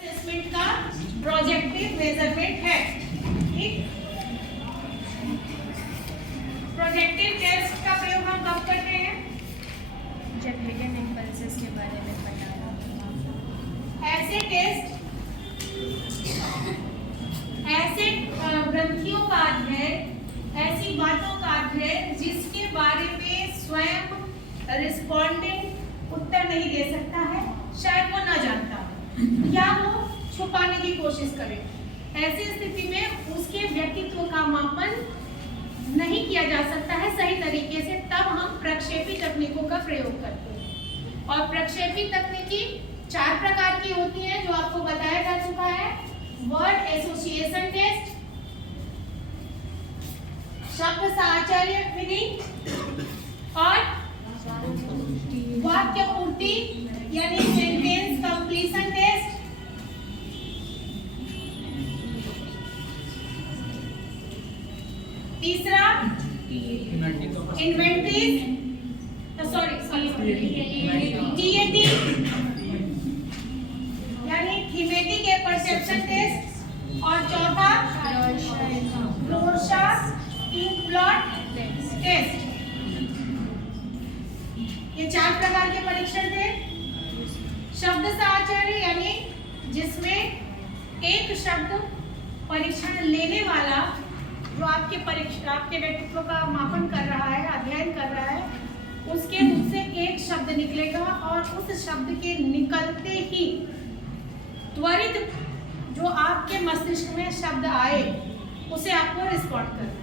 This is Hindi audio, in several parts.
असेसमेंट का प्रोजेक्टिव मेजरमेंट है। ठीक, प्रोजेक्टिव टेस्ट का प्रयोग हम कब करते हैं? जब हिडन इम्पल्सेस के बारे में पता हो। ऐसे टेस्ट, ऐसे ग्रंथियों का अध्ययन, ऐसी बातों का अध्ययन जिसके बारे में स्वयं रिस्पोंडेंट उत्तर नहीं दे सकता है, शायद वो ना जानता या वो छुपाने की कोशिश करे। ऐसी स्थिति में उसके व्यक्तित्व का मापन नहीं किया जा सकता है सही तरीके से, तब हम प्रक्षेपी तकनीकों का प्रयोग करते हैं। और प्रक्षेपी तकनीकी 4 प्रकार की होती है जो आपको बताया जा चुका है। वर्ड एसोसिएशन टेस्ट, शब्द साहचर्य विधि और वाक्य पूर्ति यानी सेंटेंस कंप्लीशन टेस्ट। तीसरा इन्वेंटरीज, टीएटी यानी थीमेटिक ए परसेप्शन टेस्ट और चौथा रोरशाक इंक ब्लॉट टेस्ट। ये 4 प्रकार के परीक्षण थे। शब्द साहचर्य यानी जिसमें एक शब्द परीक्षण लेने वाला जो आपके व्यक्तित्व का मापन कर रहा है, अध्ययन कर रहा है, उसके मुंह से एक शब्द निकलेगा और उस शब्द के निकलते ही त्वरित जो आपके मस्तिष्क में शब्द आए उसे आपको रिस्पॉन्ड करना है।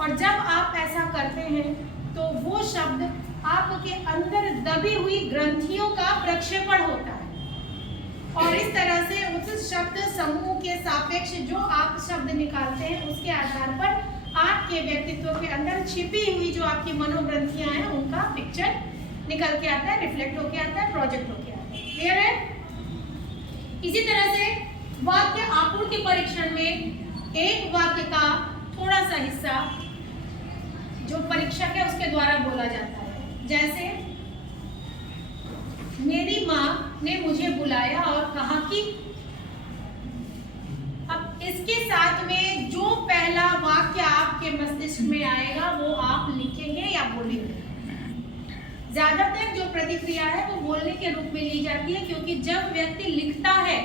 और जब आप ऐसा करते हैं तो वो शब्द आपके अंदर दबी हुई ग्रंथियों का प्रक्षेपण होता है और इस तरह से उस शब्द समूह के सापेक्ष जो आप शब्द निकालते हैं उसके आधार पर आपके व्यक्तित्व के अंदर छिपी हुई जो आपकी मनोग्रंथियां हैं उनका पिक्चर निकल के आता है, रिफ्लेक्ट होके आता है, प्रोजेक्ट होके आता है। क्लियर है? इसी तरह से वाक्य आपूर्ति परीक्षण में एक वाक्य का थोड़ा सा हिस्सा जो परीक्षक है उसके द्वारा बोला जाता है। जैसे मेरी माँ ने मुझे बुलाया और कहा कि, अब इसके साथ में जो पहला वाक्य आपके मस्तिष्क में आएगा वो आप लिखेंगे या बोलेंगे। ज्यादातर जो प्रतिक्रिया है वो बोलने के रूप में ली जाती है, क्योंकि जब व्यक्ति लिखता है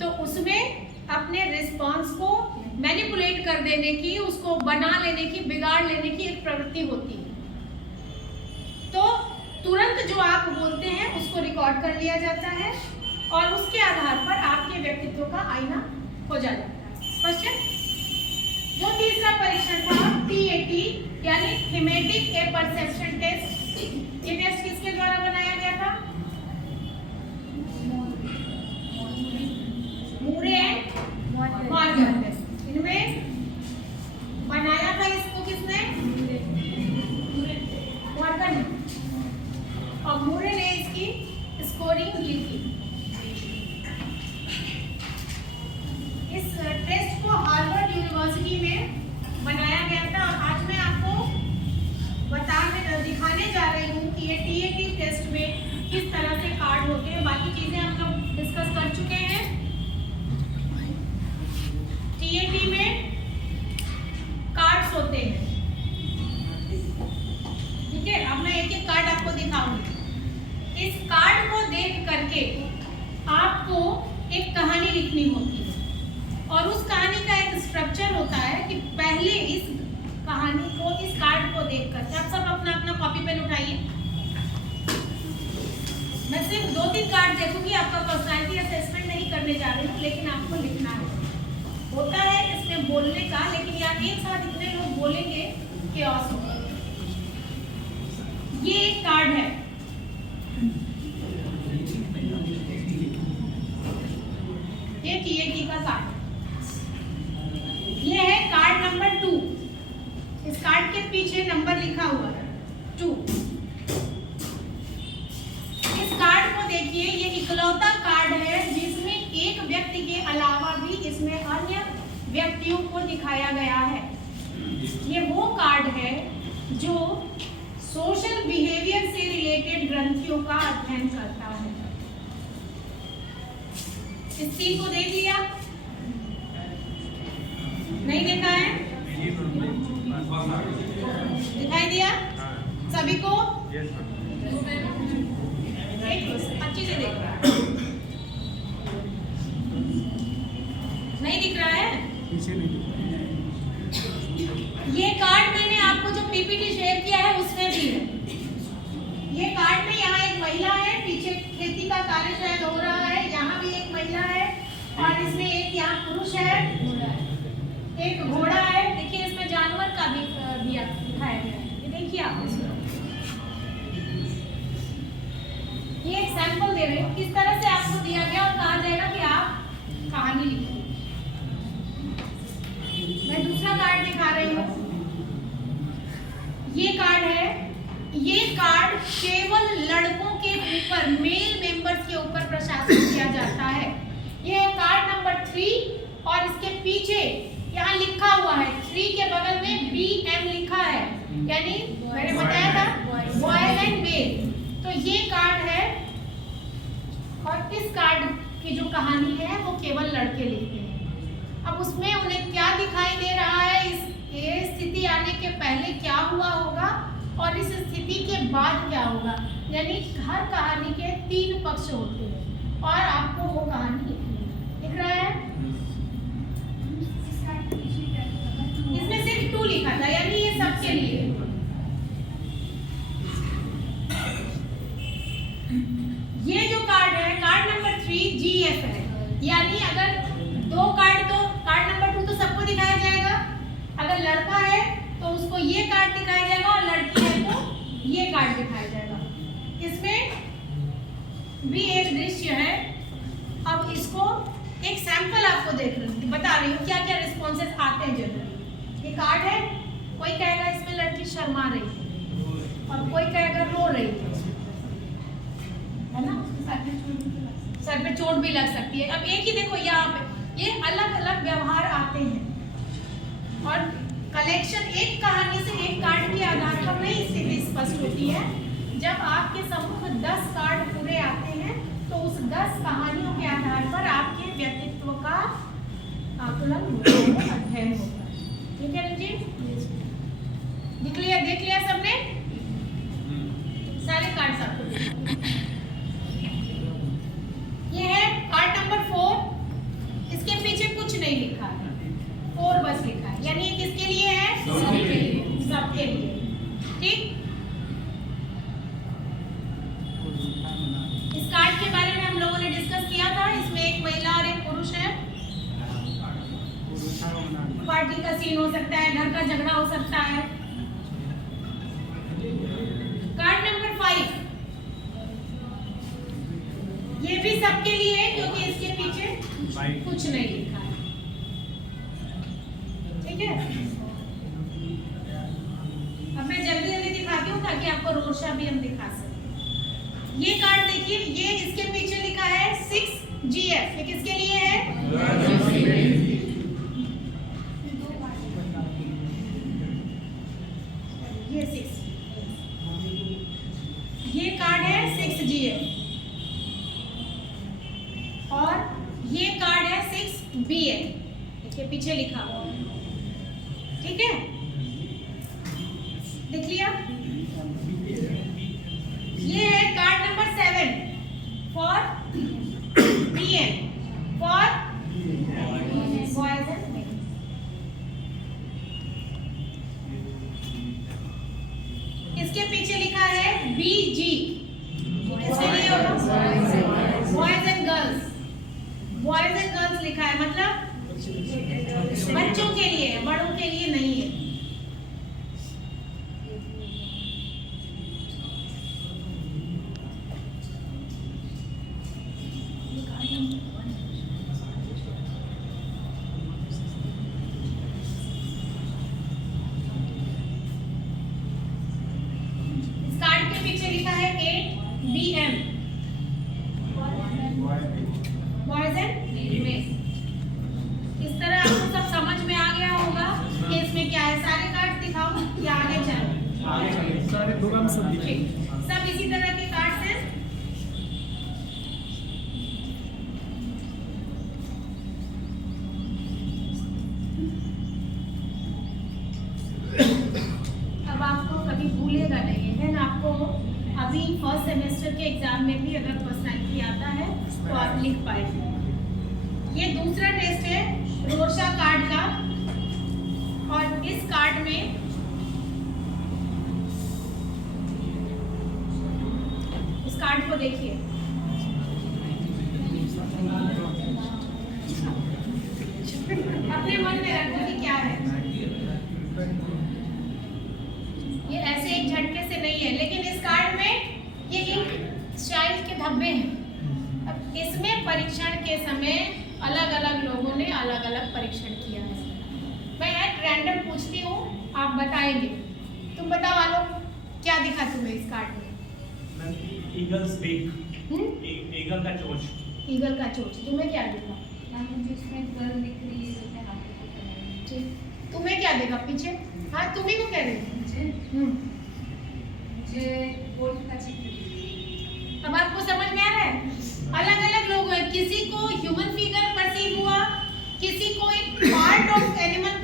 तो उसमें अपने रिस्पॉन्स को मैनिपुलेट कर देने की, उसको बना लेने की, बिगाड़ लेने की एक प्रवृत्ति होती है। तो तुरंत जो आप बोलते हैं उसको रिकॉर्ड कर लिया जाता है और उसके आधार पर आपके व्यक्तित्व का आईना खोजा जाता है। स्पष्ट है? जो तीसरा परीक्षण था टीएटी यानी थीमेटिक ए परसेप्शन टेस्ट। ये टेस्ट किसके द्वारा बनाया गया था? मूरे एंड मॉर्गन। इनमें बनाया था इसको किसने? मॉर्गन और मूरे ने इसकी स्कोरिंग की थी। इस टेस्ट को हार्वर्ड यूनिवर्सिटी में बनाया गया था और आज मैं आपको दिखाने जा रही हूँ कि ये टीएटी टेस्ट में किस तरह से कार्ड होते हैं। बाकी चीजें हम लोग डिस्कस कर चुके हैं। टीएटी में कार्ड्स होते हैं, ठीक है? अब मैं एक एक कार्ड आपको दिखाऊंगी। इस कार्ड को देख करके आपको एक कहानी लिखनी होती है और उस कहानी का एक स्ट्रक्चर होता है कि पहले इस कहानी को, इस कार्ड को देख करके आप सब अपना अपना कॉपी पेन उठाइए। मैं सिर्फ 2-3 कार्ड देखूंगी, आपका पर्सनैलिटी असेसमेंट नहीं करने जा रही हूँ, लेकिन आपको लिखना है। होता है इसमें बोलने का, लेकिन यार एक साथ इतने लोग बोलेंगे chaos होगा। ये एक कार्ड है, ये टीएटी का कार्ड। ये है कार्ड नंबर 2। इस कार्ड के पीछे नंबर लिखा हुआ है 2। इस कार्ड को देखिए, ये इकलौता कार्ड है जिसमें एक व्यक्ति के अलावा भी इसमें अन्य व्यक्तियों को दिखाया गया है। ये वो कार्ड है जो सोशल बिहेवियर से रिलेटेड ग्रंथियों का अध्ययन करता है। इस 3 को देख लिया? नहीं देखा है? दिखाई दिया सभी को? अच्छी से देख रहा है? नहीं दिख रहा है? ये कार्ड मैंने आपको जो पीपीटी शेयर किया है उसमें भी है। ये कार्ड में यहाँ एक महिला है, पीछे खेती का कार्य शायद हो रहा है, यहाँ भी एक महिला है और इसमें एक यहाँ पुरुष है, एक घोड़ा है। देखिए इसमें जानवर का भी दिया दिखाया गया है, ये देखिए आप इसमें। ये एक सैंपल दे रहे हैं किस तरह से आपको दिया गया और कहा जाएगा कि आप कहानी लिखिए। मैं दूसरा कार्ड दिखा रही हूँ। ये कार्ड है, ये कार्ड केवल लड़कों के ऊपर, मेल मेंबर्स के ऊपर प्रशासित किया जाता है। ये है कार्ड नंबर 3 और इसके पीछे यहाँ लिखा हुआ है 3 के बगल में BM लिखा है, यानी मैंने बताया था बॉयज एंड मेल। तो ये कार्ड है और इस कार्ड की जो कहानी है वो केवल लड़के लिखते हैं। अब उसमें उन्हें क्या दिखाई दे रहा है, ये स्थिति आने के पहले क्या हुआ होगा और इस स्थिति के बाद क्या होगा, यानी हर कहानी के 3 पक्ष होते हैं और आपको वो कहानी लिखनी है। दिख रहा है? इसमें सिर्फ 2 लिखा था, यानी ये सबके लिए। ये जो कार्ड है, कार्ड नंबर 3 GF है, यानी अगर 2 कार्ड, तो कार्ड नंबर 2 तो सबको दिखाया जाएगा। अगर लड़का है तो उसको ये कार्ड दिखाया जाएगा और लड़की है तो ये कार्ड दिखाया जाएगा। इसमें भी एक दृश्य है। अब इसको एक सैंपल आपको बता रही हूँ क्या क्या रिस्पॉन्सेस आते हैं जनरली। ये कार्ड है, कोई कहेगा इसमें लड़की शर्मा रही है और कोई कहेगा रो रही है ना, सर पे चोट भी लग सकती है। अब एक ही देखो यहाँ पे ये अलग अलग व्यवहार आते हैं और कलेक्शन एक कहानी से एक कार्ड के आधार पर नहीं स्थिति स्पष्ट होती है। जब आपके समूह 10 कार्ड पूरे आते हैं तो उस 10 कहानियों के आधार पर आपके व्यक्तित्व का आकलन होता है, अध्ययन होता है। ठीक है जी? देख लिया सबने? सारे कार्ड्स आपको ये है कार्ड नंबर 4। इसके पीछे कुछ नहीं लिखा है, 4 बस लिखा है, यानी ये किसके लिए है? सबके लिए। ठीक, इस कार्ड के बारे में हम लोगों ने डिस्कस किया था। इसमें एक महिला और एक पुरुष है। पार्टी का सीन हो सकता है, घर का झगड़ा हो सकता है। कार्ड नंबर 5 ये भी सबके लिए है क्योंकि इसके पीछे कुछ नहीं लिखा है। ठीक है, अब मैं जल्दी जल्दी दिखाती हूँ ताकि आपको रोशा भी हम दिखा सकें। ये कार्ड देखिए, ये इसके पीछे लिखा है 6GF। ये किसके लिए है? ये 6, ये कार्ड है 6GF और ये कार्ड है 6BF। देखिए पीछे लिखा हुआ। ठीक है, देख लिया? ये है card number 7 for BN, for boys and male. इसके पीछे लिखा है BG। इसके लिए होगा boys and girls. Boys and girls लिखा है, मतलब बच्चों के लिए है, बड़ों के लिए नहीं है। इस कार्ड के पीछे लिखा है 8BM, बॉयज एंड मेल। इस तरह आपको सब समझ में आ गया होगा कि इसमें क्या है। सारे कार्ड दिखाओ या आगे चलो? सारे प्रोग्राम सब दिखे। सब इसी तरह के कार्ड्स हैं। अब आपको कभी भूलेगा नहीं है ना, आपको अभी फर्स्ट सेमेस्टर के एग्जाम में भी अगर पर्सनैलिटी आता है तो आप लिख पाएंगे। ये दूसरा टेस्ट है रोशा कार्ड का, और इस कार्ड में इस कार्ड को देखिए, अपने मन में रखो कि क्या है। ये ऐसे एक झटके से नहीं है, लेकिन इस कार्ड में ये इंक स्टाइल के धब्बे हैं। अब इसमें परीक्षण के समय अलग अलग लोगों ने अलग अलग परीक्षण किया है। मैं एक रैंडम पूछती हूँ, आप बताएंगे। तुम बताओ आलोक, क्या दिखा तुम्हें इस कार्ड में? ईगल्स बीक, ईगल का चोंच। ईगल का चोंच। तुम्हें क्या दिखा? जिसमें गर्ल दिख रही है, उसमें हाथों को पकड़ा ठीक, तुम्हें क्या दिखा पीछे? हाँ, तुम्ही को कह रही थी। मुझे गोल्फ का चित्र। अब आपको समझ में आ रहा है? अलग अलग लोग हैं, किसी को ह्यूमन फिगर परसीव हुआ, किसी को एक पार्ट ऑफ एनिमल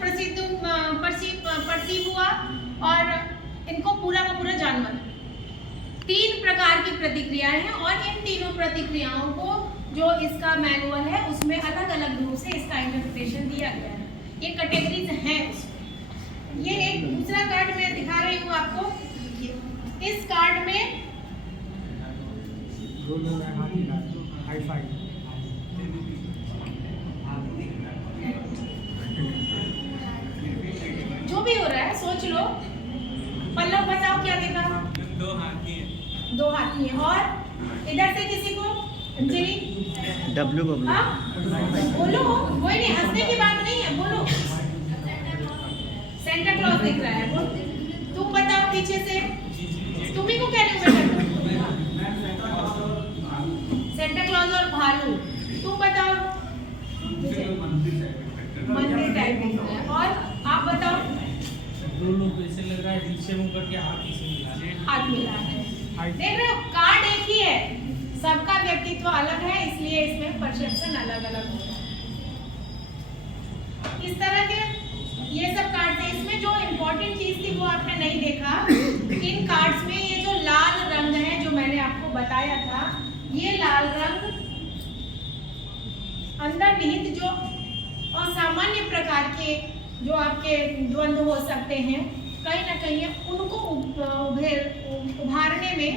परसीव हुआ, और इनको पूरा का पूरा जानवर। 3 प्रकार की प्रतिक्रियाएं हैं, और इन तीनों प्रतिक्रियाओं को जो इसका मैनुअल है उसमें अलग अलग रूप से इसका इंटरप्रिटेशन दिया गया है। ये कैटेगरीज हैं उसमें। ये एक दूसरा कार्ड मैं दिखा रही हूँ आपको। इस कार्ड में जो भी हो रहा है सोच लो। पल्लव बताओ क्या देखा? 2 हाथी हैं। 2 हाथी हैं, और इधर से किसी को अंजलि डब्ल्यू बब्लू। हाँ बोलो, कोई नहीं, हंसने की बात नहीं है, बोलो। सेंटा क्लॉज दिख रहा है, बोल। तुम बताओ पीछे से, तुम्ही को क्या लग बेटा? सेंटा क्लॉज और भालू। तुम बताओ। मंदिर टाइप दिख रहा है, और आप बताओ। 2 लोग ऐसे लग रहा है पीछे मुंह करके हाथ इसे मिला है। हाथ मिला है। देख रहे हो, कार्ड एक ही है, सबका व्यक्तित्व अलग है, इसलिए इसमें परसेप्शन अलग अलग होता है। इस तरह के ये सब कार्ड थे। इसमें जो इम्पोर्टेंट चीज थी वो आपने नहीं देखा। इन कार्ड्स में ये जो लाल रंग है जो मैंने आपको बताया था, ये लाल रंग अंदर निहित जो असामान्य प्रकार के जो आपके द्वंद्व हो सकते हैं, कहीं ना कहीं उनको उभारने में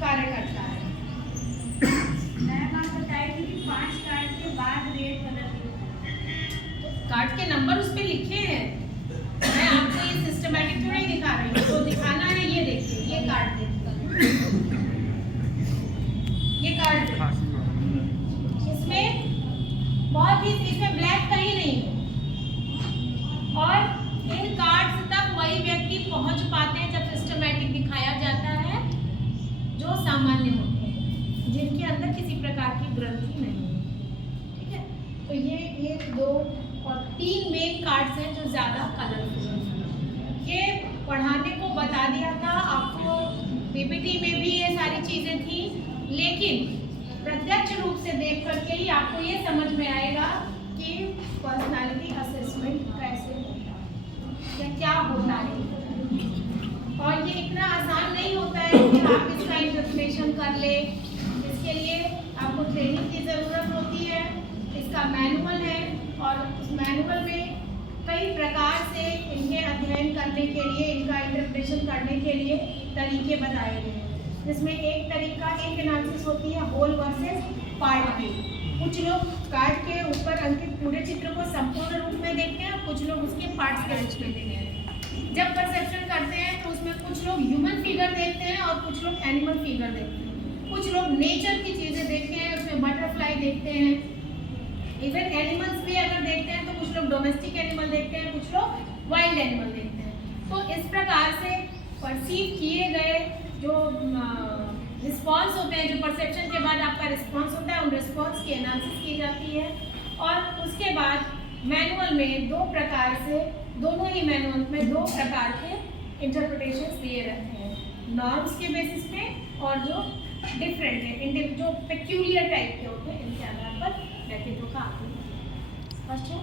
कार्य करता है। मैम आप बताए थे कि 5 कार्ड के बाद रेड कलर की। कार्ड के नंबर उस पे लिखे हैं। मैं आपको ये सिस्टमैटिक क्यों नहीं दिखा रही हूँ, तो दिखाना है। ये देखिए, ये कार्ड देखिए, ये कार्ड इसमें बहुत ही, इसमें ब्लैक कहीं नहीं है, और इन कार्ड्स तक वही व्यक्ति पहुंच पाते हैं जब सिस्टमैटिक दिखाया जाता है जो सामान्य होते हैं, जिनके अंदर किसी प्रकार की ग्रंथि नहीं है। ठीक है, तो ये 1, 2 और 3 मेन कार्ड्स हैं जो ज़्यादा कलरफुल हैं। ये पढ़ाने को बता दिया था आपको, पीपीटी में भी ये सारी चीज़ें थी, लेकिन प्रत्यक्ष रूप से देख करके ही आपको ये समझ में आएगा कि पर्सनालिटी असेसमेंट कैसे होता है या क्या होता है। और ये इतना आसान नहीं होता है कि आप इसका इंटरप्रिटेशन कर ले। इसके लिए आपको ट्रेनिंग की ज़रूरत होती है। इसका मैनुअल है, और उस मैनुअल में कई प्रकार से इनके अध्ययन करने के लिए, इनका इंटरप्रिटेशन करने के लिए तरीके बताए गए हैं। जिसमें एक तरीका, एक एनालिसिस होती है होल वर्सेस पार्ट की। कुछ लोग कार्ड के ऊपर अंकित पूरे चित्र को संपूर्ण रूप में देखते हैं, कुछ लोग उसके पार्ट्स के रूप में देखते हैं। जब परसेप्शन करते हैं तो उसमें कुछ लोग ह्यूमन फिगर देखते हैं और कुछ लोग एनिमल फिगर देखते हैं। कुछ लोग नेचर की चीज़ें देखते हैं, उसमें बटरफ्लाई देखते हैं, इवन एनिमल्स भी अगर देखते हैं तो कुछ लोग डोमेस्टिक एनिमल देखते हैं, कुछ लोग वाइल्ड एनिमल देखते हैं। तो इस प्रकार से परसीव किए गए जो रिस्पॉन्स होते हैं, जो परसेप्शन के बाद आपका रिस्पॉन्स होता है, उन रिस्पॉन्स की एनालिसिस की जाती है। और उसके बाद मैनुअल में 2 प्रकार से, दोनों ही मैनुअल में 2 प्रकार के इंटरप्रिटेशंस दिए रहते हैं, नॉर्म्स के बेसिस पे और जो डिफरेंट है, जो पेक्यूलियर टाइप के होते हैं, इनके आधार पर व्यक्तित्व का आकलन। स्पष्ट है?